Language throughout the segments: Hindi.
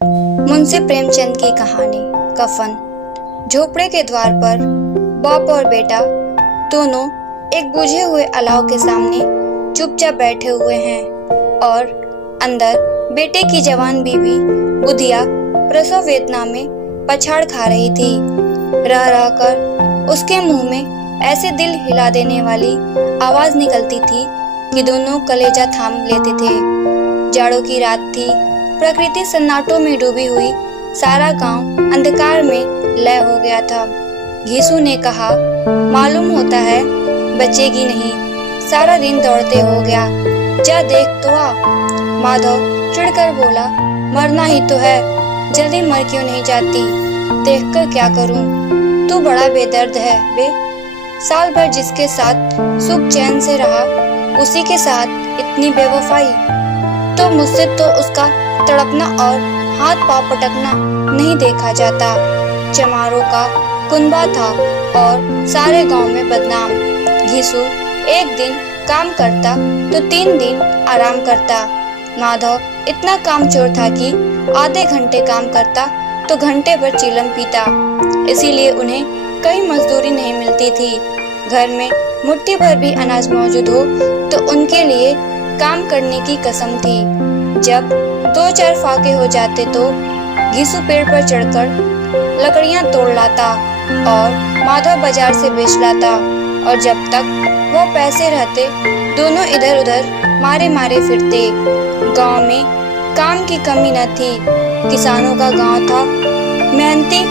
मुंशी प्रेमचंद की कहानी कफन। झोपड़े के द्वार पर बाप और बेटा दोनों एक बुझे हुए अलाव के सामने चुपचाप बैठे हुए हैं और अंदर बेटे की जवान बीवी बुधिया प्रसव वेदना में पछाड़ खा रही थी। रह रह कर उसके मुंह में ऐसे दिल हिला देने वाली आवाज निकलती थी कि दोनों कलेजा थाम लेते थे। जाड़ों की रात थी। प्रकृति सन्नाटों में डूबी हुई, सारा गांव अंधकार में लय हो गया था। घीसू ने कहा, मालूम होता है बचेगी नहीं, सारा दिन दौड़ते हो गया, जा देख तो आ। माधव चिढ़कर बोला, मरना ही तो है, जल्दी मर क्यों नहीं जाती, देखकर क्या करूं, तू बड़ा बेदर्द है बे। साल भर जिसके साथ सुख चैन से रहा, उसी के साथ इतनी बेवफाई। तो मुझसे तो उसका तड़पना और हाथ पांव पटकना नहीं देखा जाता। चमारों का कुनबा था और सारे गांव में बदनाम। घीसू एक दिन काम करता तो 3 दिन आराम करता। माधव इतना कामचोर था कि आधे घंटे काम करता तो घंटे भर चिलम पीता। इसीलिए उन्हें कहीं मजदूरी नहीं मिलती थी। घर में मुट्ठी भर भी अनाज मौजूद हो तो उनके लिए काम करने की कसम थी। जब 2-4 फाके हो जाते तो घीसू पेड़ पर चढ़कर लकड़ियां तोड़ लाता और माधव बाजार से बेच लाता। और जब तक वो पैसे रहते दोनों इधर उधर मारे मारे फिरते। गांव में काम की कमी न थी। किसानों का गांव था। मेहनती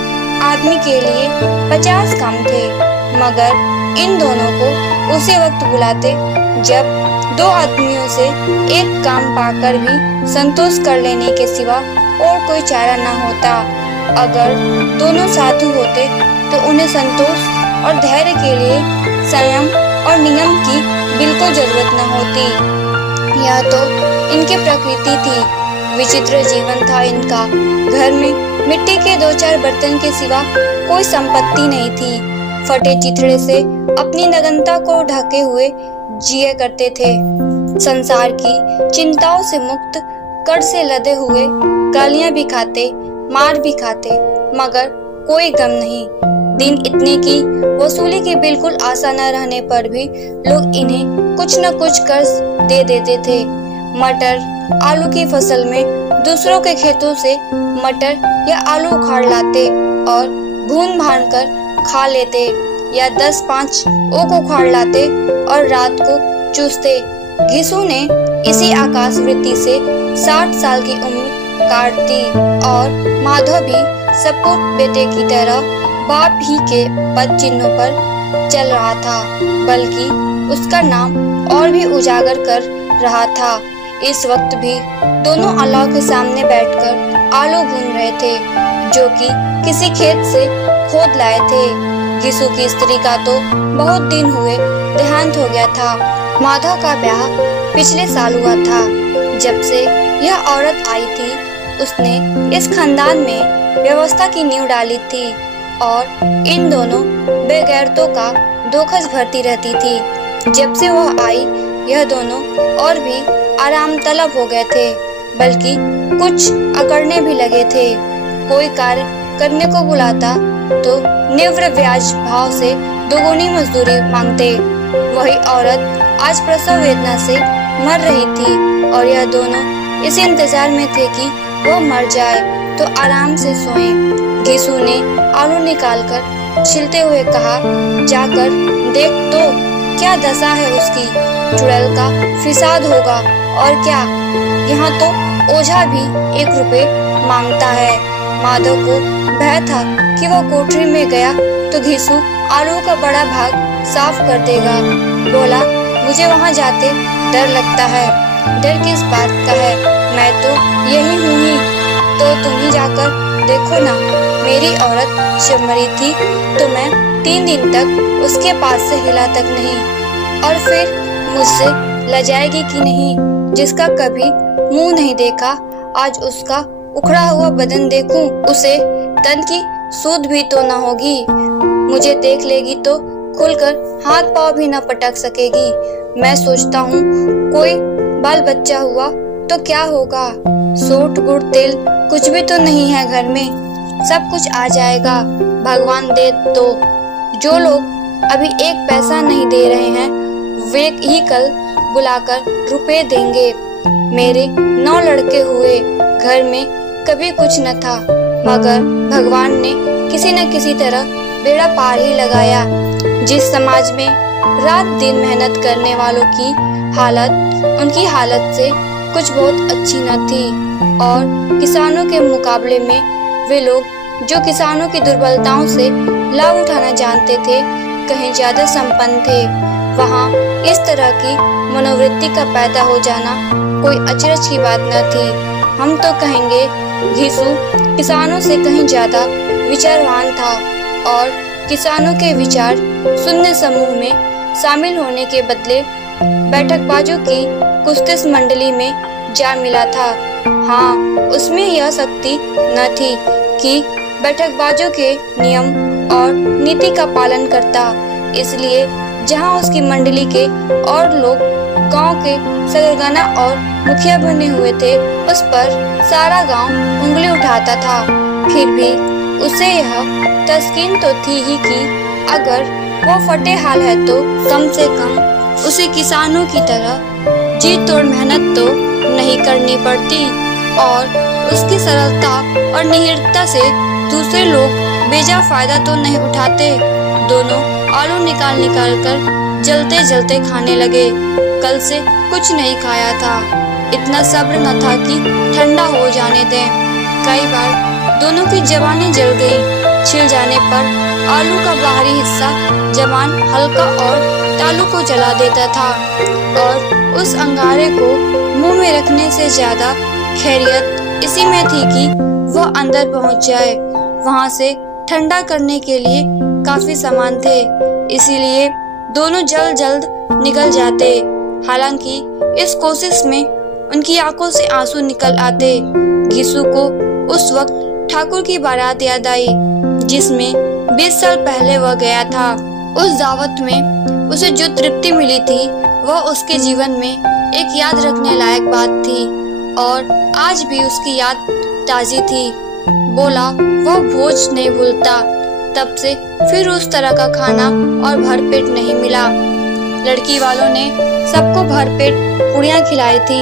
आदमी के लिए 50 काम थे, मगर इन दोनों को उसी वक्त बुलाते जब 2 आदमियों से एक काम पाकर भी संतोष कर लेने के सिवा और कोई चारा न होता। अगर दोनों साधु होते तो उन्हें संतोष और धैर्य के लिए संयम और नियम की बिल्कुल जरूरत न होती। यह तो इनकी प्रकृति थी। विचित्र जीवन था इनका। घर में मिट्टी के 2-4 बर्तन के सिवा कोई संपत्ति नहीं थी। फटे चिथड़े से अपनी नग्नता को ढके हुए जिया करते थे। संसार की चिंताओं से मुक्त, कर से लदे हुए, गालियां भी खाते, मार भी खाते, मगर कोई गम नहीं। दिन इतने की वसूली की बिल्कुल आशा न रहने पर भी लोग इन्हें कुछ न कुछ कर्ज दे देते थे। मटर आलू की फसल में दूसरों के खेतों से मटर या आलू उखाड़ लाते और भून भान कर खा लेते, या 10-5 ओक उखाड़ लाते और रात को चूसते। घीसू ने इसी आकाश वृत्ति से 60 साल की उम्र काट दी और माधव भी सपूत बेटे की तरह बाप ही के पद चिन्हों पर चल रहा था, बल्कि उसका नाम और भी उजागर कर रहा था। इस वक्त भी दोनों अलाव के सामने बैठकर आलू भून रहे थे, जो कि किसी खेत से खोद लाए थे। घीसू की स्त्री का तो बहुत दिन हुए देहांत हो गया था। माधव का ब्याह पिछले साल हुआ था। जब से यह औरत आई थी, उसने इस खानदान में व्यवस्था की नींव डाली थी और इन दोनों बेगैरतों का दोखस भरती रहती थी। जब से वह आई, यह दोनों और भी आराम तलब हो गए थे, बल्कि कुछ अकड़ने भी लगे थे। कोई कार्य करने को बुलाता तो निव्र ब्याज भाव से दोगुनी मजदूरी मांगते। वही औरत आज प्रसव वेदना से मर रही थी और यह दोनों इस इंतजार में थे कि वह मर जाए तो आराम से सोएं। घीसू ने आलू निकालकर छिलते हुए कहा, जाकर देख तो क्या दशा है उसकी, चुड़ैल का फिसाद होगा और क्या। यहाँ तो ओझा भी 1 रुपए मांगता है। माधव को भय था कि वह कोठरी में गया तो घीसू आलू का बड़ा भाग साफ कर देगा। बोला, मुझे वहाँ जाते डर लगता है। डर किस बात का है, मैं तो यही हूँ ही, तो तुम ही जाकर देखो ना। मेरी औरत जब मरी थी तो मैं 3 दिन तक उसके पास से हिला तक नहीं, और फिर मुझसे लजाएगी कि नहीं। जिसका कभी मुंह नहीं देखा, आज उसका उखड़ा हुआ बदन देखूं, उसे तन की सूध भी तो न होगी। मुझे देख लेगी तो खुलकर हाथ पांव भी न पटक सकेगी। मैं सोचता हूँ कोई बाल बच्चा हुआ तो क्या होगा। सोट गुड़ तेल कुछ भी तो नहीं है घर में, सब कुछ आ जाएगा भगवान दे तो। जो लोग अभी एक पैसा नहीं दे रहे हैं वे ही कल बुलाकर रुपए देंगे। मेरे 9 लड़के हुए, घर में कभी कुछ न था, मगर भगवान ने किसी न किसी तरह बेड़ा पार ही लगाया। जिस समाज में रात दिन मेहनत करने वालों की हालत उनकी हालत से कुछ बहुत अच्छी न थी, और किसानों के मुकाबले में वे लोग जो किसानों की दुर्बलताओं से लाभ उठाना जानते थे कहीं ज्यादा संपन्न थे, वहाँ इस तरह की मनोवृत्ति का पैदा हो जाना कोई अचरज की बात न थी। हम तो कहेंगे घिसू किसानों से कहीं ज्यादा विचारवान था, और किसानों के विचार सुनने समूह में शामिल होने के बदले बैठकबाजों की कुस्तिस मंडली में जा मिला था। हाँ, उसमें यह शक्ति न थी कि बैठकबाजों के नियम और नीति का पालन करता, इसलिए जहाँ उसकी मंडली के और लोग गांव के सरगना और मुखिया बने हुए थे, उस पर सारा गांव उंगली उठाता था। फिर भी उसे यह तस्कीन तो थी ही कि अगर वो फटे हाल है तो कम से कम उसे किसानों की तरह जी तोड़ मेहनत तो नहीं करनी पड़ती, और उसकी सरलता और निहिरता से दूसरे लोग बेजा फायदा तो नहीं उठाते। दोनों आलू निकाल कर जलते जलते खाने लगे। कल से कुछ नहीं खाया था, इतना सब्र न था कि ठंडा हो जाने दें। कई बार दोनों की जवानें जल गई। छिल जाने पर आलू का बाहरी हिस्सा जवान हल्का और तालू को जला देता था, और उस अंगारे को मुंह में रखने से ज्यादा खैरियत इसी में थी कि वह अंदर पहुंच जाए। वहां से ठंडा करने के लिए काफी सामान थे, इसीलिए दोनों जल्द जल्द निकल जाते। हालांकि इस कोशिश में उनकी आंखों से आंसू निकल आते। घिसू को उस वक्त ठाकुर की बारात याद आई, जिसमें 20 साल पहले वह गया था। उस दावत में उसे जो तृप्ति मिली थी वह उसके जीवन में एक याद रखने लायक बात थी, और आज भी उसकी याद ताजी थी। बोला वह भोज नहीं भूलता। तब से फिर उस तरह का खाना और भरपेट नहीं मिला। लड़की वालों ने सबको भरपेट पूड़ियाँ खिलाई थी।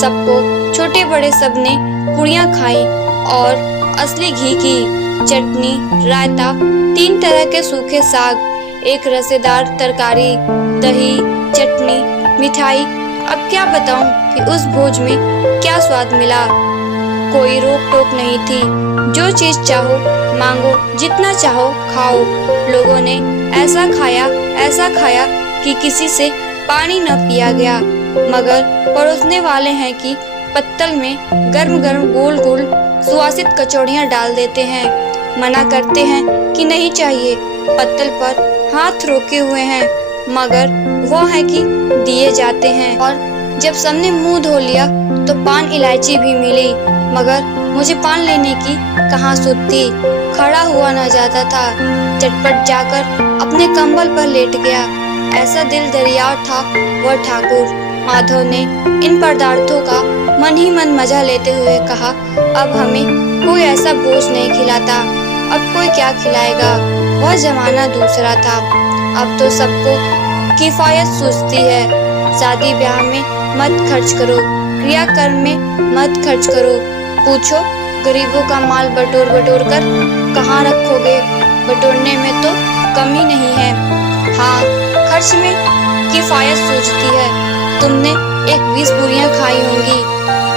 सबको छोटे बड़े सबने पूड़ियाँ खाई, और असली घी की चटनी, रायता, 3 तरह के सूखे साग, एक रसेदार तरकारी, दही, चटनी, मिठाई। अब क्या बताऊं कि उस भोज में क्या स्वाद मिला। कोई रोक टोक नहीं थी, जो चीज चाहो मांगो, जितना चाहो खाओ। लोगों ने ऐसा खाया कि किसी से पानी न पिया गया, मगर परोसने वाले हैं कि पत्तल में गर्म गर्म गोल गोल सुवासित कचौड़ियाँ डाल देते हैं। मना करते हैं कि नहीं चाहिए, पत्तल पर हाथ रोके हुए हैं, मगर वो है कि दिए जाते हैं। और जब सबने मुंह धो लिया तो पान इलायची भी मिली, मगर मुझे पान लेने की कहाँ सुध थी। खड़ा हुआ न जाता था, चटपट जाकर अपने कंबल पर लेट गया। ऐसा दिल दरिया था वह ठाकुर। माधव ने इन पदार्थों का मन ही मन मजा लेते हुए कहा, अब हमें कोई ऐसा बोझ नहीं खिलाता, अब कोई क्या खिलाएगा। वह जमाना दूसरा था, अब तो सबको किफायत सूझती है। शादी ब्याह में मत खर्च करो, क्रियाकर्म में मत खर्च करो। पूछो गरीबों का माल बटोर बटोर कर कहाँ रखोगे, बटोरने में तो कमी नहीं है। हाँ, खर्च में किफायत सूझती है। तुमने एक 20 पूरियाँ खाई होंगी,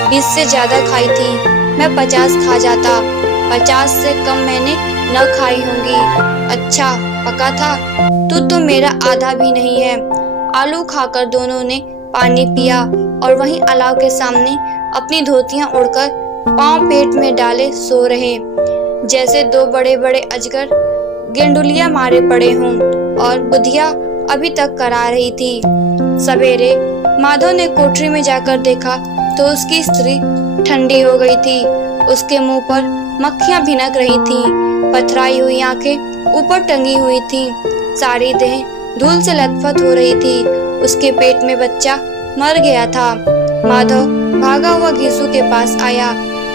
20 से ज्यादा खाई थी। मैं 50 खा जाता, 50 से कम मैंने न खाई होंगी। अच्छा पका था, तू तो मेरा आधा भी नहीं है। आलू खाकर दोनों ने पानी पिया, और वहीं अलाव के सामने अपनी धोतियां ओढ़कर पांव पेट में डाले सो रहे, जैसे 2 बड़े बड़े अजगर गेंडुलिया मारे पड़े हों, और बुधिया अभी तक करा रही थी। सवेरे माधव ने कोठरी में जाकर देखा तो उसकी स्त्री ठंडी हो गई थी। उसके मुंह पर मक्खियां भिनक रही थीं, पथराई हुई आंखें ऊपर टंगी हुई थीं, सारी देह धूल से लथपथ हो रही थी। उसके पेट में बच्चा मर गया था। माधव भागा हुआ घिसू के पास आया,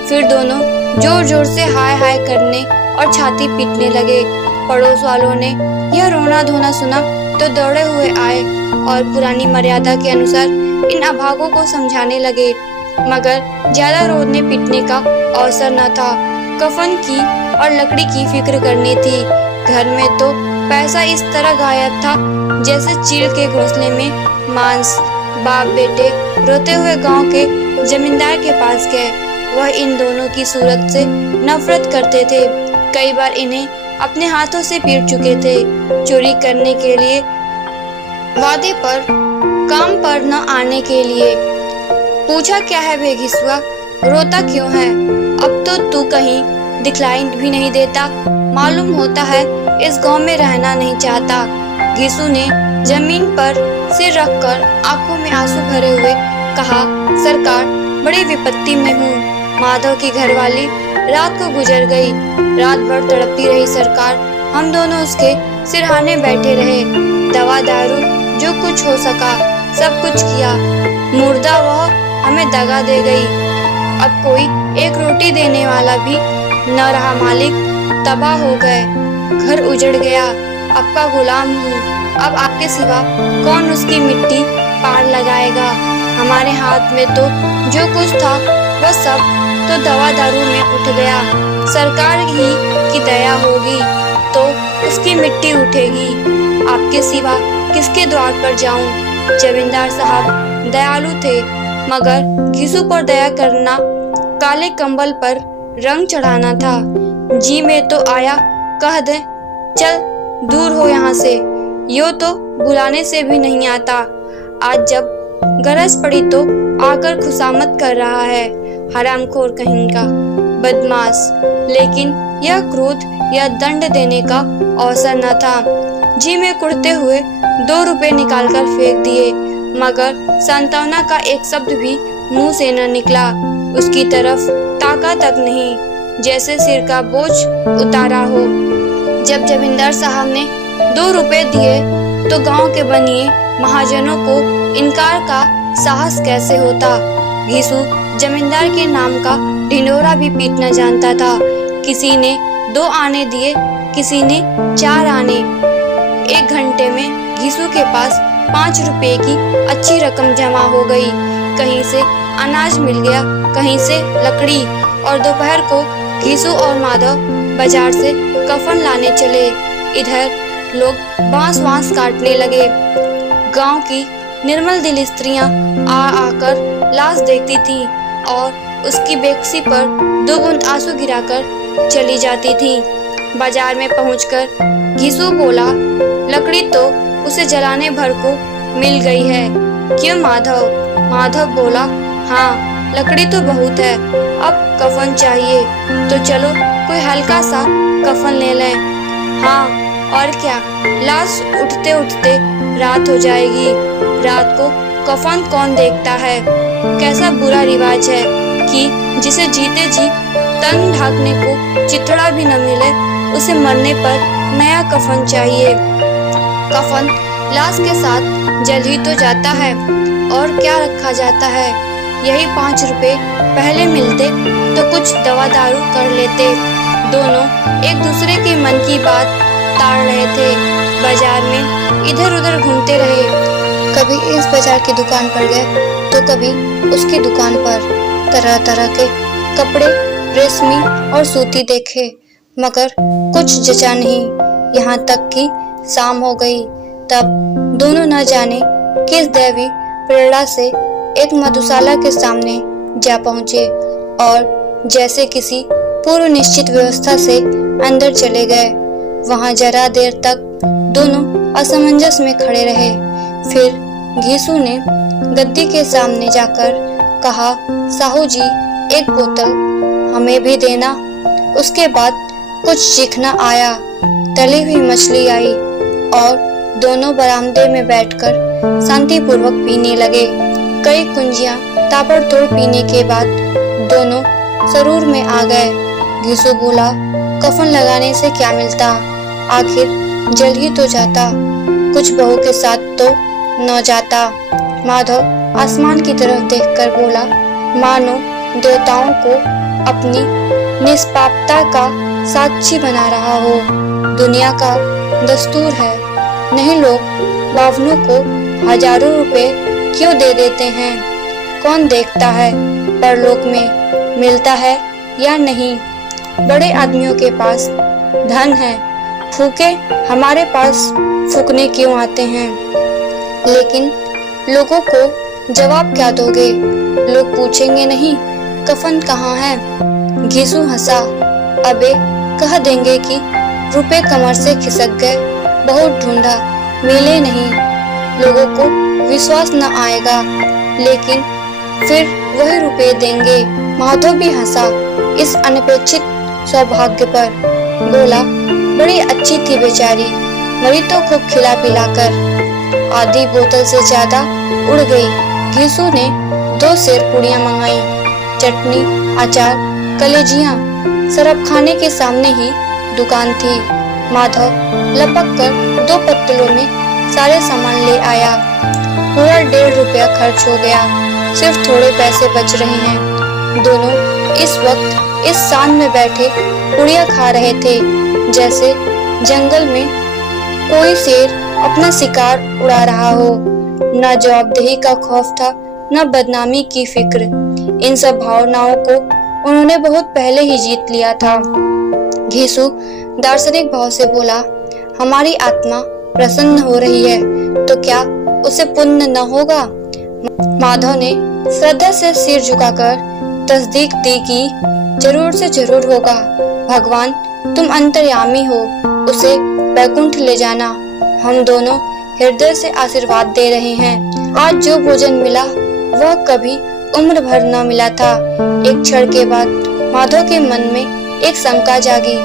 फिर दोनों जोर जोर से हाय हाय करने और छाती पीटने लगे। पड़ोस वालों ने यह रोना धोना सुना तो दौड़े हुए आए और पुरानी मर्यादा के अनुसार इन अभागों को समझाने लगे, मगर ज्यादा रोने पीटने का अवसर न था। कफन की और लकड़ी की फिक्र करनी थी। घर में तो पैसा इस तरह गायब था जैसे चील के घोंसले में मांस। बाप बेटे रोते हुए गांव के जमींदार के पास गए। वह इन दोनों की सूरत से नफरत करते थे। कई बार इन्हें अपने हाथों से पीट चुके थे। चोरी करने के लिए, वादे पर, काम पर न आने के लिए। पूछा, क्या है बे घिसुआ, रोता क्यों है? अब तो तू कहीं दिखलाई भी नहीं देता। मालूम होता है इस गांव में रहना नहीं चाहता। घिसू ने जमीन पर सिर रखकर आंखों में आंसू भरे हुए कहा, सरकार, बड़ी विपत्ति में हूँ। माधव की घरवाली रात को गुजर गई। रात भर तड़पती रही सरकार। हम दोनों उसके सिरहाने बैठे रहे। दवा दारू जो कुछ हो सका सब कुछ किया। मुर्दा वह हमें दगा दे गई। अब कोई एक रोटी देने वाला भी न रहा मालिक। तबाह हो गए, घर उजड़ गया। आपका गुलाम हूँ। अब आपके सिवा कौन उसकी मिट्टी पार लगाएगा? हमारे हाथ में तो जो कुछ था वह सब तो दवा दारू में उठ गया। सरकार ही की दया होगी तो उसकी मिट्टी उठेगी। आपके सिवा किसके द्वार पर जाऊं? जमींदार साहब दयालु थे, मगर घिसू पर दया करना काले कंबल पर रंग चढ़ाना था। जी में तो आया कह दे, चल दूर हो यहाँ से। यो तो बुलाने से भी नहीं आता। आज जब गरज पड़ी तो आकर खुशामद कर रहा है। हरामखोर कहीं का बदमाश। लेकिन यह क्रोध या दंड देने का अवसर न था। जी में कुड़ते हुए 2 रुपए निकालकर फेंक दिए, मगर सांत्वना का एक शब्द भी मुंह से न निकला। उसकी तरफ ताका तक नहीं, जैसे सिर का बोझ उतारा हो। जब जमींदार साहब ने 2 रुपए दिए तो गांव के बनिए महाजनों को इनकार का साहस कैसे होता। घिसू जमींदार के नाम का ढिंढोरा भी पीटना जानता था। किसी ने 2 आने दिए, किसी ने 4 आने। 1 घंटे में घिसू के पास 5 रुपए की अच्छी रकम जमा हो गई। कहीं से अनाज मिल गया, कहीं से लकड़ी। और दोपहर को घिसू और माधव बाजार से कफन लाने चले। इधर लोग बांस वांस काटने लगे। गांव की निर्मल दिल स्त्रियां आ आकर लाश देखती थीं और उसकी बेकसी पर 2 बूंद आंसू गिराकर चली जाती थीं। बाजार में पहुंचकर घिसू बोला, लकड़ी तो उसे जलाने भर को मिल गई है। क्यों माधव? माधव बोला, हाँ लकड़ी तो बहुत है, अब कफन चाहिए। तो चलो कोई हल्का सा कफन ले लें। हाँ और क्या, लाश उठते उठते रात हो जाएगी। रात को कफन कौन देखता है? कैसा बुरा रिवाज है कि जिसे जीते जी तन ढांकने को चिथड़ा भी न मिले, उसे मरने पर नया कफन चाहिए। कफन लाश के साथ जल ही तो जाता है, और क्या रखा जाता है? यही 5 रुपए पहले मिलते तो कुछ दवा दारू कर लेते। दोनों एक दूसरे के मन की बात ताड़ रहे थे। बाजार में इधर उधर घूमते रहे। कभी इस बाजार की दुकान पर गए तो कभी उसकी दुकान पर। तरह तरह के कपड़े, रेशमी और सूती देखे, मगर कुछ जचा नहीं। यहाँ तक कि शाम हो गई। तब दोनों न जाने किस दैवी प्रेरणा से एक मधुशाला के सामने जा पहुंचे और जैसे किसी पूर्व निश्चित व्यवस्था से अंदर चले गए। वहां जरा देर तक दोनों असमंजस में खड़े रहे। फिर घिसू ने गद्दी के सामने जाकर कहा, साहू जी, एक बोतल हमें भी देना। उसके बाद कुछ चिखना आया, तली हुई मछली आई और दोनों बरामदे में बैठकर शांतिपूर्वक पीने लगे। कई कुंजियां ताबड़तोड़ पीने के बाद दोनों सरूर में आ गए। घिसू बोला, कफन लगाने से क्या मिलता, आखिर जल ही तो जाता, कुछ बहू के साथ तो न जाता। माधव आसमान की तरफ देखकर बोला, मानो देवताओं को अपनी निष्पापता का साक्षी बना रहा हो। दुनिया का दस्तूर है, नहीं लोग बावनों को हजारों रुपए क्यों दे देते हैं। कौन देखता है परलोक में मिलता है या नहीं। बड़े आदमियों के पास धन है, फूके हमारे पास फूकने क्यों आते हैं। लेकिन लोगों को जवाब क्या दोगे। लोग पूछेंगे नहीं कफन कहाँ है। घिसू हंसा, अबे कह देंगे कि रुपए कमर से खिसक गए, बहुत ढूंढा मिले नहीं। लोगों को विश्वास न आएगा, लेकिन फिर वही रुपए देंगे। माधव भी हंसा इस अनपेक्षित सौभाग्य पर, बोला बड़ी अच्छी थी बेचारी, मरी तो खूब खिला पिला कर। आधी बोतल से ज्यादा उड़ गई। घिसू ने 2 सेर पुड़ियां मंगाई, चटनी, अचार, कलेजियां। शराब खाने के सामने ही दुकान थी। माधव लपक कर 2 पत्तलों में सारे सामान ले आया। पूरा 1.5 रुपया खर्च हो गया, सिर्फ थोड़े पैसे बच रहे हैं। दोनों इस वक्त इस शान में बैठे पुड़िया खा रहे थे जैसे जंगल में कोई शेर अपना शिकार उड़ा रहा हो। न जवाबदेही का खौफ था, न बदनामी की फिक्र। इन सब भावनाओं को उन्होंने बहुत पहले ही जीत लिया था। घिसू दार्शनिक भाव से बोला, हमारी आत्मा प्रसन्न हो रही है तो क्या उसे पुण्य न होगा। माधव ने श्रद्धा से सिर झुकाकर तस्दीक दी कि जरूर से जरूर होगा। भगवान तुम अंतर्यामी हो, उसे बैकुंठ ले जाना। हम दोनों हृदय से आशीर्वाद दे रहे हैं। आज जो भोजन मिला वह कभी उम्र भर न मिला था। एक क्षण के बाद माधव के मन में एक शंका जागी।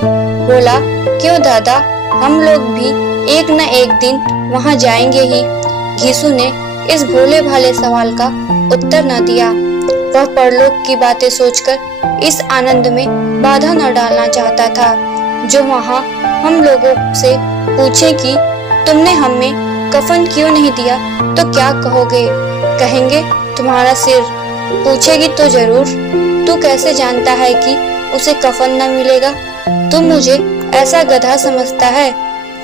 बोला, क्यों दादा, हम लोग भी एक न एक दिन वहां जाएंगे ही। घिसू ने इस भोले भाले सवाल का उत्तर न दिया। वह परलोक की बातें सोचकर इस आनंद में बाधा न डालना चाहता था। जो वहां हम लोगों से पूछे कि तुमने हमें कफन क्यों नहीं दिया तो क्या कहोगे। कहेंगे तुम्हारा सिर। पूछेगी तो जरूर, तू कैसे जानता है कि उसे कफन न मिलेगा। तुम मुझे ऐसा गधा समझता है।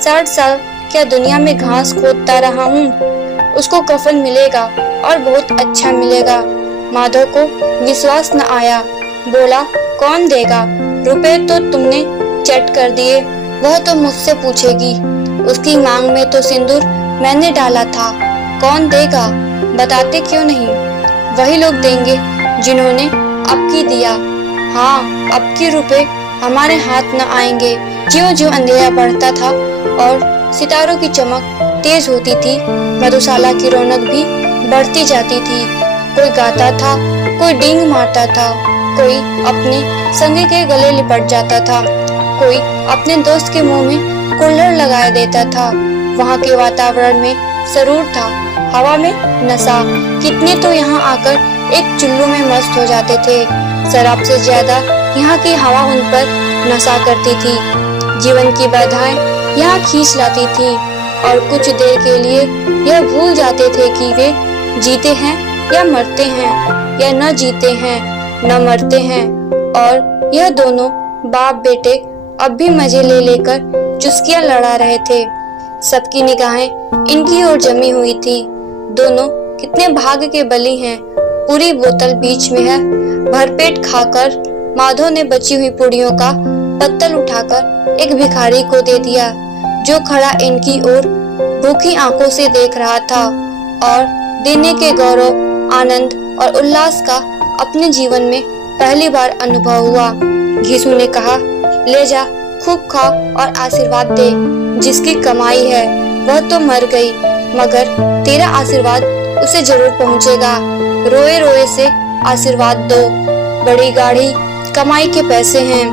60 साल क्या दुनिया में घास खोदता रहा हूँ। उसको कफन मिलेगा और बहुत अच्छा मिलेगा। माधव को विश्वास न आया। बोला, कौन देगा। रुपए तो तुमने चट कर दिए। वह तो मुझसे पूछेगी। उसकी मांग में तो सिंदूर मैंने डाला था। कौन देगा, बताते क्यों नहीं। वही लोग देंगे जिन्होंने अब की दिया। हाँ, अब की रुपए हमारे हाथ न आएंगे। ज्यों-ज्यों अंधेरा बढ़ता था और सितारों की चमक तेज होती थी, मधुशाला की रौनक भी बढ़ती जाती थी। कोई गाता था, कोई डींग मारता था, कोई अपने संगी के गले लिपट जाता था, कोई अपने दोस्त के मुंह में कुल्हड़ लगाए देता था। वहाँ के वातावरण में सरूर था, हवा में नशा। कितने तो यहाँ आकर एक चुल्लू में मस्त हो जाते थे। शराब से ज्यादा यहाँ की हवा उन पर नशा करती थी। जीवन की बाधाएं यहाँ खींच लाती थी और कुछ देर के लिए यह भूल जाते थे कि वे जीते हैं या मरते हैं, या न जीते हैं न मरते हैं। और यह दोनों बाप बेटे अब भी मजे ले लेकर चुस्कियां लड़ा रहे थे। सबकी निगाहें इनकी ओर जमी हुई थी। दोनों कितने भाग्य के बली हैं। पूरी बोतल बीच में है। भरपेट खाकर माधव ने बची हुई पुड़ियों का पत्तल उठाकर एक भिखारी को दे दिया, जो खड़ा इनकी ओर भूखी आंखों से देख रहा था और देने के गौरव, आनंद और उल्लास का अपने जीवन में पहली बार अनुभव हुआ। घिसू ने कहा, ले जा, खूब खा और आशीर्वाद दे। जिसकी कमाई है वह तो मर गई, मगर तेरा आशीर्वाद उसे जरूर पहुंचेगा। रोए रोए से आशीर्वाद दो। बड़ी गाढ़ी कमाई के पैसे हैं।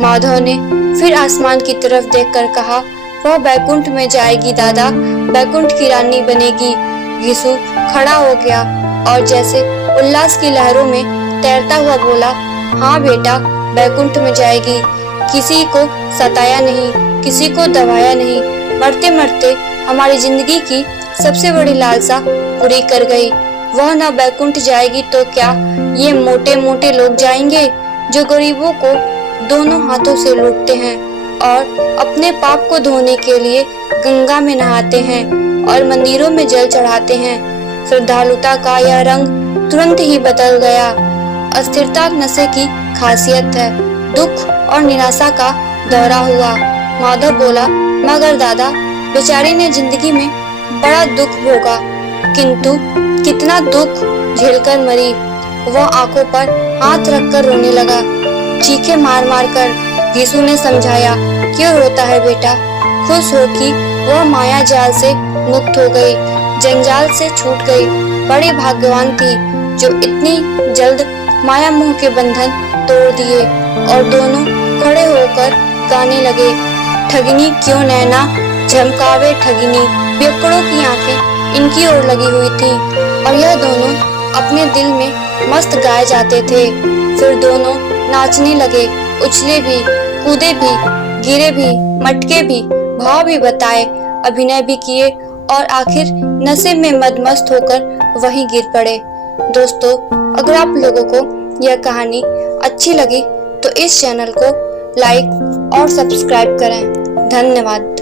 माधव ने फिर आसमान की तरफ देखकर कहा, वह बैकुंठ में जाएगी दादा, बैकुंठ की रानी बनेगी। घिसू खड़ा हो गया और जैसे उल्लास की लहरों में तैरता हुआ बोला, हाँ बेटा, बैकुंठ में जाएगी। किसी को सताया नहीं, किसी को दबाया नहीं, मरते मरते हमारी जिंदगी की सबसे बड़ी लालसा पूरी कर गई। वह न बैकुंठ जाएगी तो क्या ये मोटे मोटे लोग जाएंगे, जो गरीबों को दोनों हाथों से लूटते हैं और अपने पाप को धोने के लिए गंगा में नहाते हैं और मंदिरों में जल चढ़ाते हैं। श्रद्धालुता का यह रंग तुरंत ही बदल गया। अस्थिरता नशे की खासियत है। दुख और निराशा का दौरा हुआ। माधव बोला, मगर दादा, बेचारी ने जिंदगी में बड़ा दुख भोगा, किंतु कितना दुख झेलकर मरी। वह आंखों पर हाथ रखकर रोने लगा, चीखें मार मार कर। यीशु ने समझाया, क्यों रोता है बेटा? खुश हो कि वह माया जाल से मुक्त हो गई, जंजाल से छूट गई। बड़ी भाग्यवान थी जो इतनी जल्द माया मोह के बंधन तोड़ दिए। और दोनों खड़े होकर गाने लगे, ठगिनी क्यों नैना झमकावे ठगिनी। पियक्कड़ों की आंखें इनकी ओर लगी हुई थी और यह दोनों अपने दिल में मस्त गाए जाते थे। फिर दोनों नाचने लगे, उछले भी, कूदे भी, गिरे भी, मटके भी, भाव भी बताए, अभिनय भी किए और आखिर नशे में मदमस्त होकर वहीं गिर पड़े। दोस्तों, अगर आप लोगों को यह कहानी अच्छी लगी तो इस चैनल को लाइक और सब्सक्राइब करें। धन्यवाद।